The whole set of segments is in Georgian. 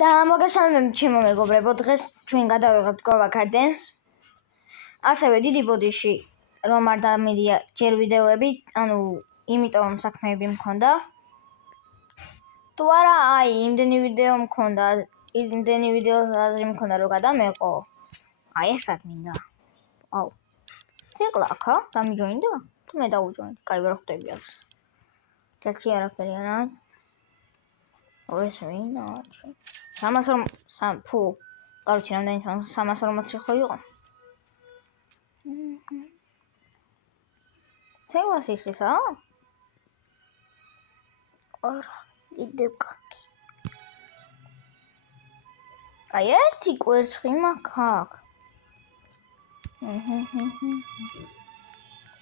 და მოგესალმებით ჩემო მეგობრებო, დღეს ჩვენ გადავიღებთ Grow a Gardens. ასევე დიდი ბოდიში რომ არ დამედია ჯერ ვიდეოები, ანუ იმიტომ რომ საქმეები მქონდა. თუ არა, იმდენი ვიდეო მქონდა, იმდენი ვიდეოს აზრი მქონდა რომ გადამეყო. ეს რა მინდა. თეკლა აქა, დამიჯოინდა? თუ მე დავუჯოინდი, კაი ვერ ხვდები ას. კაცი არაფერი არა. ეს ვინა? 300 ფუ. Короче, რამდენი 340 ხო იყო? თეკლას ისისა? არა, კიდევ კაკი. ერთი კვერცხი მაქვს აქ.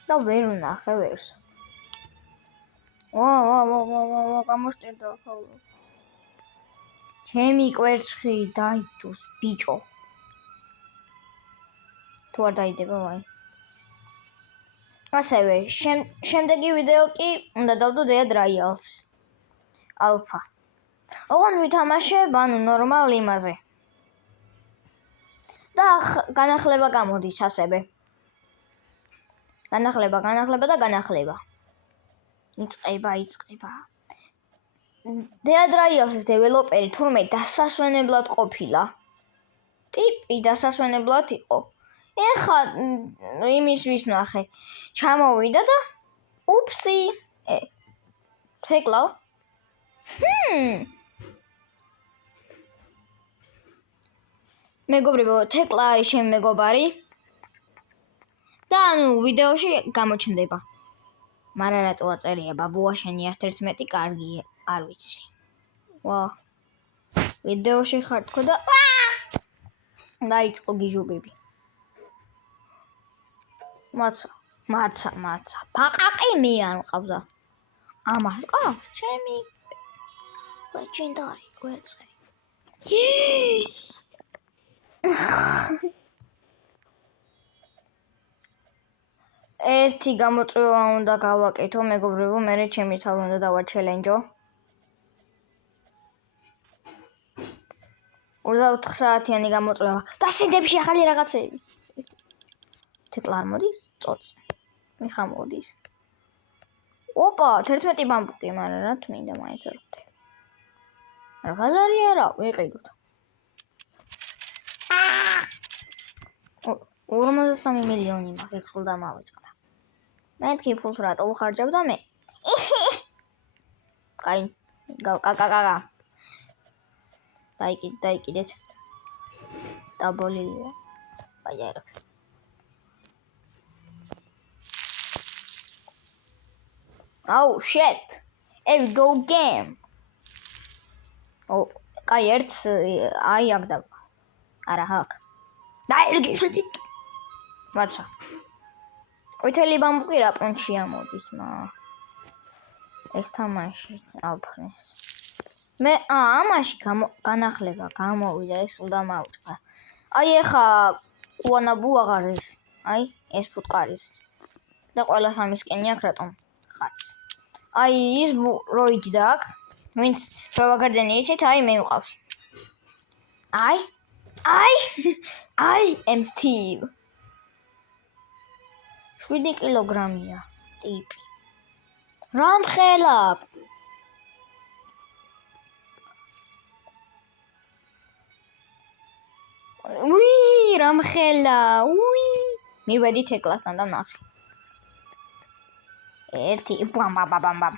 და ვერ ვნახე ვერს. გამოშტერდა ხოლმე. ჩემი კვერცხი დაიდოს ბიჭო. თუ არ დაიდება ვაი. ასევე შემდეგი ვიდეო კი უნდა დავდო Trials ალფა. ოღონდ ვითამაშებ ანუ ნორმალ იმაზე. და განახლება გამოდის ასევე. განახლება და განახლება. იწყება. Trials-ის დეველოპერი თურმე დასასვენებლად ყოფილა. ტიპი დასასვენებლად იყო. ეხა იმის ვის ნახე. ჩამოვიდა და უფსი. თეკლავ. მეგობრებო, თეკლა არის ჩემი მეგობარი. და ანუ ვიდეოში გამოჩნდება. მაგრამ რატო აწერია ბაბუა შენი 11 კარგი არ ვიცი. ვიდეოში ხარ თქო და დაიწყო გიჟობები. მაცა. ფაყაყი მე არ მყავდა. ამას ყავს ჩემი ლეგენდარი კვერცხი. ერთი გამოწვევა უნდა გავაკეთო, მეგობრებო, მე ჩემი თავი უნდა დავაჩელენჯო. 24 საათიანი გამოწვევა. დასიდებში ახალი რაღაცეები. თეკლა არ მოდის? წოც. მიხა მოდის. 11 ბამბუკი, მაგრამ რა თმინდა მაინც ვერ ხვდები. რა ბაზარი არა, ვიყიდოთ. 53 მილიონი მაქვს, სულ დამავიწყდა. მეთქი ფულს რატო უხარჯებ და მე? კაი, კაკაკაკა. დაიკიდეთ. დაბოლილია. ბაიარო. Oh shit. Here we go again. კაი ერთს აქ და არა აქ. დაერგიშდი. მაცა. ყვითელი ბამბუკი რა პონჩი ამოდის, ეს თამაში ალფრენს. მე ამაში განახლება გამოვიდა, ეს სულ დამავიწყდა. ეხა უანაბუ აღარ ის. ეს ფუტკარის. და ყველა სამისკენი აქ რატომ ხაც. ის როიჯდა აქ. ვინც Grow a Garden იცით, მე მყავს. I am Steve. 7 კილოგრამია ტიპი. რა მხელავ? რა მხელა? მივედი თეკლასთან და ვნახე. ერთი ბამ.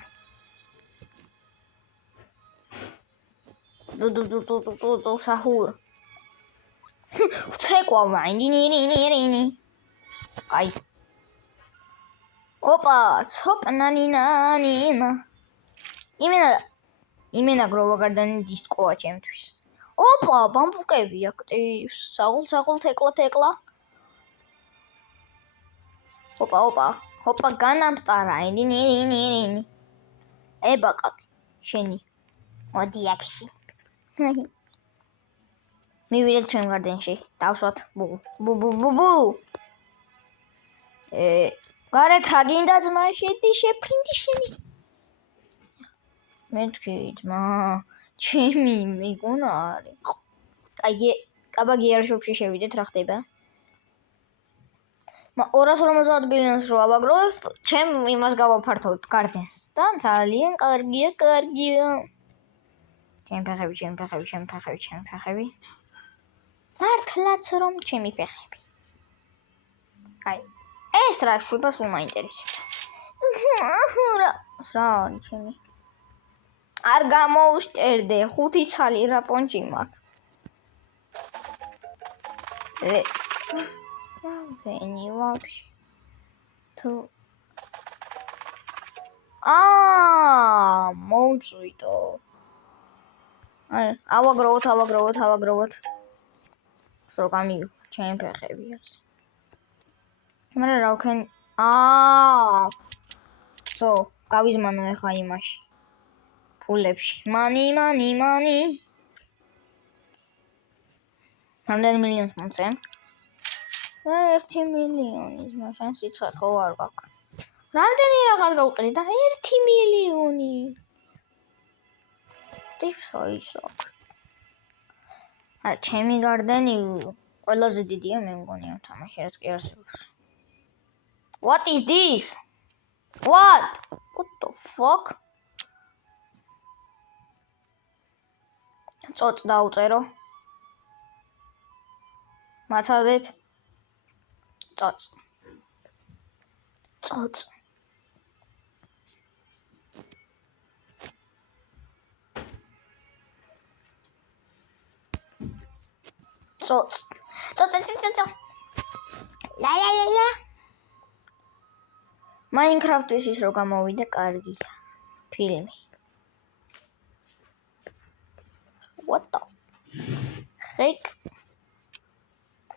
დუ საჰურ. თეკლა ვაინდინი. აი. ცოპნანინანინა. იმენა Grow a Garden დისკოა ჩემთვის. ბამბუკები აქტივ. საღულ თეკლა. განამსტარა. ინდინი. ბაყაყი. შენი. მოდი აქში. მივიდეთ ჩვენ გარდენში. დავსვათ. ბუ. გარეთ რა გინდა ძმა შედი შეფრინდი შენი. მეთქი ძმა ჩემი მეგონა არის. აი, აბა გიარშობში შევიდეთ, რა ხდება? 250 ბილიონს რო ავაგროვებ, ჩემ იმას გავაფართოვებ გარდენს. და ძალიან კარგია. ჩემი ფეხები. მართლაც რომ ჩემი ფეხები. აი, ეს რა შვება სულ მაინტერესებს. რა არის ჩემი? არ გამოუშტერდე, 5 ცალი რა პონჩი მაქვს. ვენი ვაფშე. თუ მოუწვიტო. აი, ავაგროვოთ. სულ გამიუ, ჩემი ფეხები. მაგრამ რა ვქენ? გავიზმანო ახლა იმაში. ფულებში. Money. რამდენი მილიონს მომწევ? 1 მილიონი, მაშინ სიცხე ხო არ გაქვს. რამდენი რაღაც გავყრი და 1 მილიონი. ისო. არა, ჩემი გარდენი ყველაზე დიდია, მე მგონი ამ თამაში რაც კი არსებობს. What is this? What the fuck? წოწ დაუწერო. მაცადეთ. წოწ. ლა. Minecraft-ის ის რო გამოვიდა, კარგია. ფილმი. What the heck?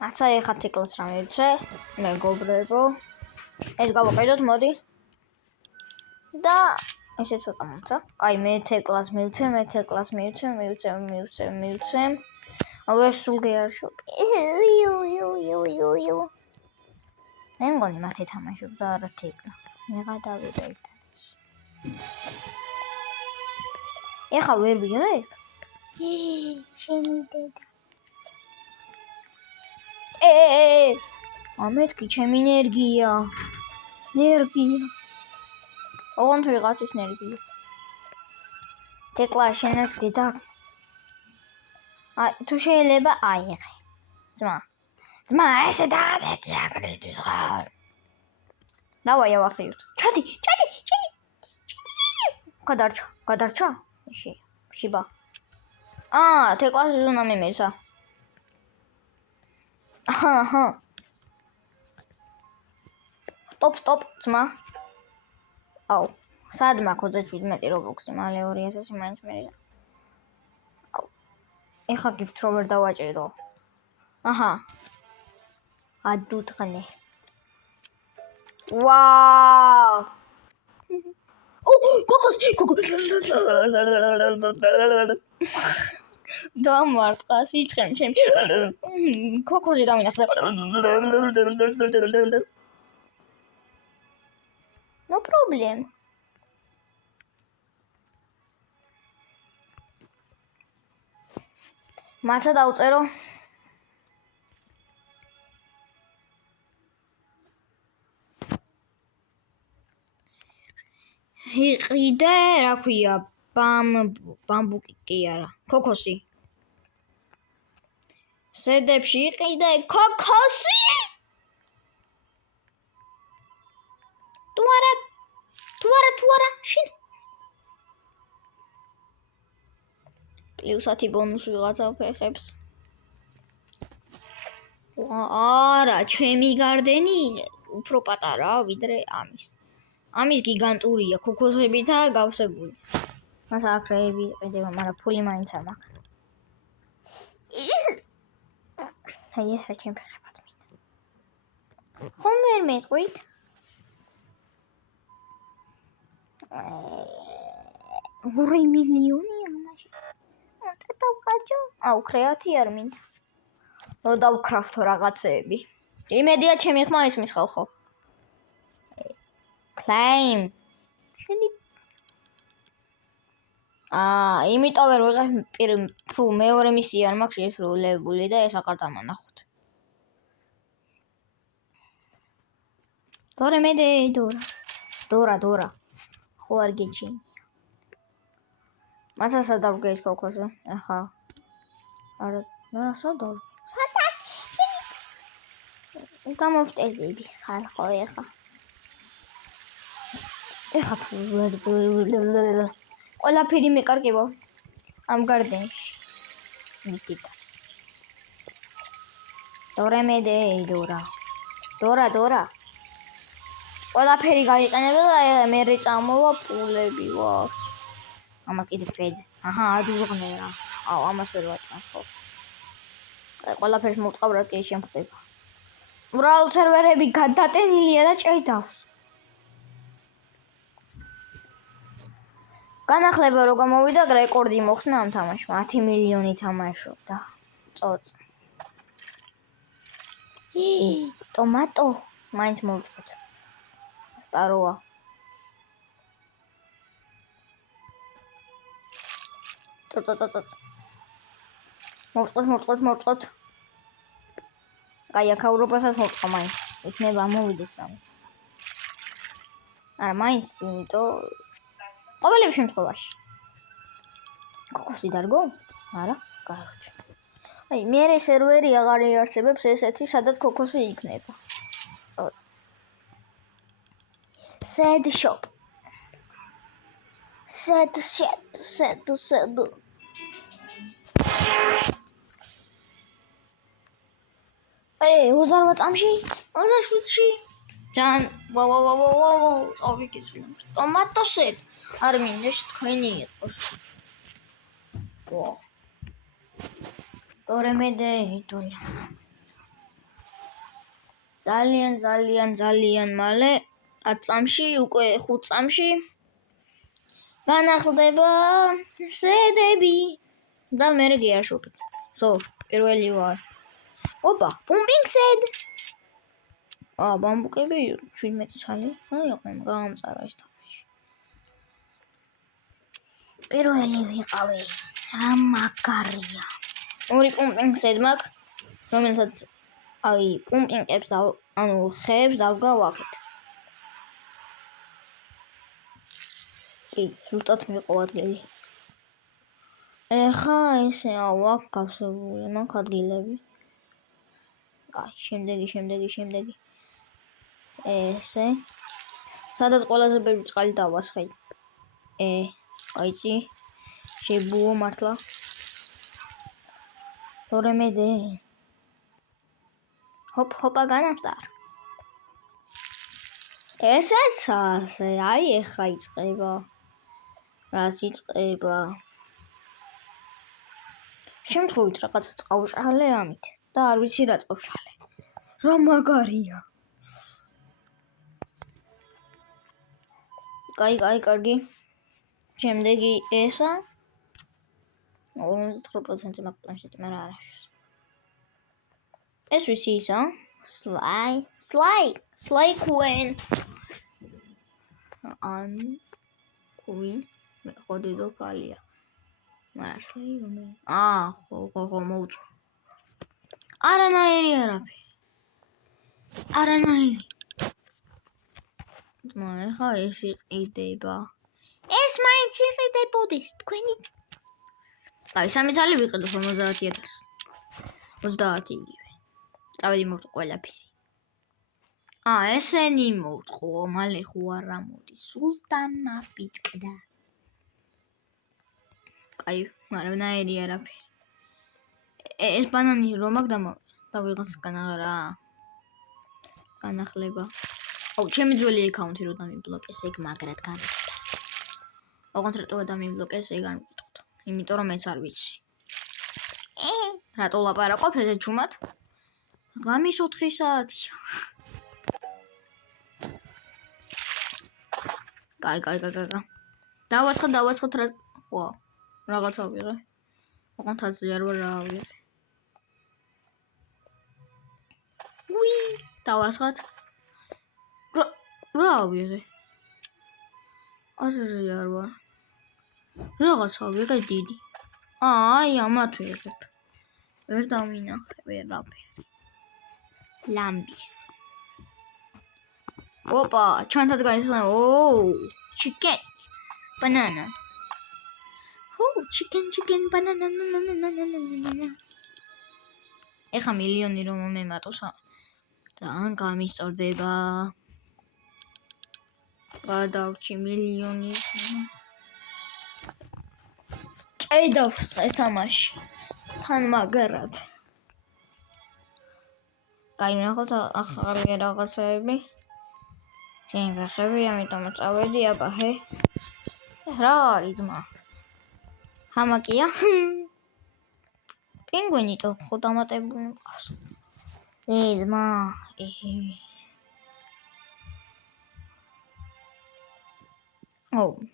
ახლა თეკლას რა მივცე? მეგობრებო. ეს გავაკეთოთ, მოდი. და ესე ცოტა მომცა. აი, მე თეკლას მივცე. აღარ სულ გეარშობ. მე მგონი მათ ეთამაშობ და არა თეკლა. მეგა დავიდა ის. ეხა ვერ ვიღებ? შენი დედა. ამეთქი ჩემი ენერგია. ოღონდ ვიღაცის ენერგია. თეკლა შენად დედა. თუ შეიძლება აიღე. ძმა, ესე დააგდების ხარ. დავაი ავახიოთ. ჩადი. გადარჩა? შიბა. თეკლას ზუნა მემერსა. Stop, ძმა. აუ, სად მაქვს 27 რობოქსი, მალე 2000 მაინც მერია. აუ. ეხა gift რო ვერ დავაჭირო. ადუდღნე. ვაუ. კოკოს. დამარტყა სიცხემ ჩემი. კოკოზე დამინახე. No problem. მაცა დავწერო. იყიდე, რა ქვია, ბამბუკი კი არა, ქოქოსი. სედებში იყიდე, ქოქოსი. თუ არა, შენ. +10 ბონუს ვიღაცა ფეხებს. არა, ჩემი გარდენი უფრო პატარაა ვიდრე ამის. ამის გიგანტურია, ქოქოსებითა გავსებული. მას აკრეები ყიდება, მაგრამ ფული მაინც არ მაქვს. აი, ეს რა ჩემი ფეხებად მინდა. ხომ ვერ მეტყვით? 2 მილიონი ამაში. დავყარჯო. კრეატი არ მინდა. დავკრაფტო რაღაცეები. იმედია ჩემი ხმა ისმის ხალხო. Claim. იმიტომ ვერ ვიღებ მეორე მისია არ მაქვს შესრულებული და ეს აღარ დამანახოთ. დორე მედე დორა. ხო არ გეჩინია. მასასა დავგეის ქოქოზე. ახლა. არა, სადავ. გამოვტელები ხარ ხო ეხა. ყველაფერი მეკარგება ამ გარდენში. მიტიკა. დორე მედე დორა. ყველაფერი გაიყენებდა და მე წამოვა პულები ვარ. ამა კიდე ფედ. აჰა, ადუღნე რა. ამას ვერ ვატყავ ხო. ყველაფერს მოვწყავ რაც კი შემხდება. ბრაულ სერვერები გადატენილია და ჭედავს. განახლება რო გამოვიდა რეკორდი მოხსნა ამ თამაშმა 10 მილიონი თამაშობდა. წოწ. ტომატო მაინც მოვწყოთ. სტაროა. მოვწყოთ. კაი, აქაურობასაც მოვწყო მაინც. იქნება მოვიდეს რამე. არა, მაინც, იმიტომ ყოველივე შემთხვევაში. კოკოსი დარგო? არა, კაროჩე. აი, მე სერვერი აღარ იარსებებს ესეთი, სადაც კოკოსი იქნება. წოწ. Sad shop. Sad. Эй, 28 წამში, 27-ში. ჯან, ვაუ, წავიკიცვი. ტომატოსეთ. არ მინდეს თქვენი იყოს. ვა. დორე მედე დოლა. ძალიან მალე 10 წამში, უკვე 5 წამში განახლდება სედები და მე გიაშუქეთ. პირველი ვარ. ოპა, პუმპინგ სედ. ბამბუკები 17 წელი. იყვნენ გამწარა ეს თამაში. პირველი ვიყავი. რა მაგარია. ორი პუმპინგ სედ მაქვს, რომელსაც აი პუმპინგებს ხეებს დავგავაკეთ. კი, ზუსტად მიყო ადგილი. ეხა ესე ვაქვს გავსებული, მაქვს ადგილები. კაი, შემდეგი. ესე. სადაც ყველაზე ბევრი წყალი დავასხე. აიცი. შებუო მართლა. დორე მედე. ჰოპა განახტარ. ესეც ასე, აი ეხა იწყება. რაც იწყება. შემთხვევით რაღაც წავშალე ამით და არ ვიცი რა წავშალე. რა მაგარია. კაი, კარგი. შემდეგი ესა 49% მაქვს, მაგრამ არა. ეს ვისი ისა? Slay Queen. Queen. მე ხოდი დო კალია. მაგრამ Slay რომელი? ხო, მოუწო. არანაირი. ხა ეს იყიდება. ეს მაინც იყიდებოდეს თქვენი. აი, 3 წელი ვიყიდო 50,000. 30 იგივე. წავედი მოვწყო ყველაფერი. ესენი მოვწყო, მალე ხო არა მოდი. სულტანა პიტკდა. კაი, არანაირი არაფერი. ეს ბანანი რომ აქ დავიღოს განახლება. ჩემი ძველი აკაუნთი რო დამიბლოკეს, ეგ მაგრად გამიგდა. ოღონდ რატო დამიბლოკეს, ეგ არ მეკითხოთ. იმიტომ რომ მეც არ ვიცი. რატო ლაპარაკობ ესე ჩუმად? ღამის 4 საათია. კაი. დავაცხოთ რა. ვა, რაღაცა ვიღე. ოღონდ აზრი არ ვარ რა ვიღე. დავაცხოთ. რა ვიღე? აზრი არ ვარ. რაღაცა ვიღე დიდი. აი, ამათ ვიღებ. ვერ დავინახე ვერაფერი. ლამბის. ოპა, ჩვენთან გაიხსნა. chicken. Banana. chicken, banana. ეხა მილიონი რომ მომემატოს. თან გამისწორდება. გადავრჩი მილიონი. ჭედავს ეს თამაში. თან მაგრად. გაინახოთ ახალი რაღაცები. შენ ვახები, ამიტომ წავედი აბა. რა არის ძმა? ჰამაკია? პინგვინი то ხო დამატებული მყავს. ძმა,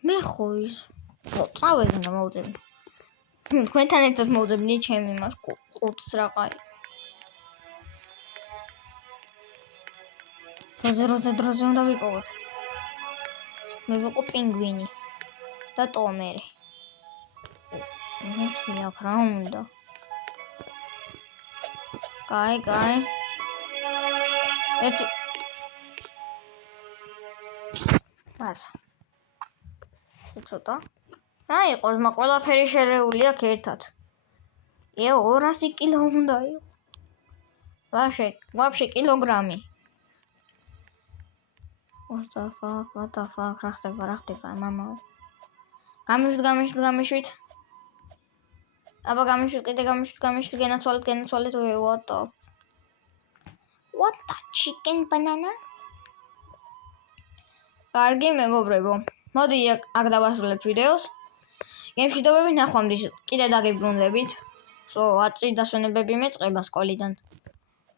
მე ხო ის წავედი და მოვძებნი. თქვენთან ერთად მოვძებნი ჩემი მას ყუთს რაყაი. დროზე უნდა ვიპოვოთ. მე ვიყო პინგვინი და ტომერი. მეც რა უნდა. კაი. ერთი. მას. ცოტა. აი, ყოზმა ყველაფერი შერეული აქვს ერთად. 200 კილო უნდა იყო. ვაფშე კილოგრამი. What the fuck, რა ხდება, მამაო. გამიშვით. აბა გამიშვით, გენაცვალეთ, what the chicken banana? კარგი მეგობრებო, მოდი აქ დავასრულებთ ვიდეოს. გემშვიდობები ნახვამდის, კიდე დაგიბრუნდებით. 10 წლის დასვენებები მეწყება სკოლიდან.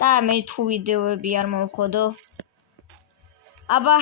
და მე თუ ვიდეოები არ მოვხოდო. აბა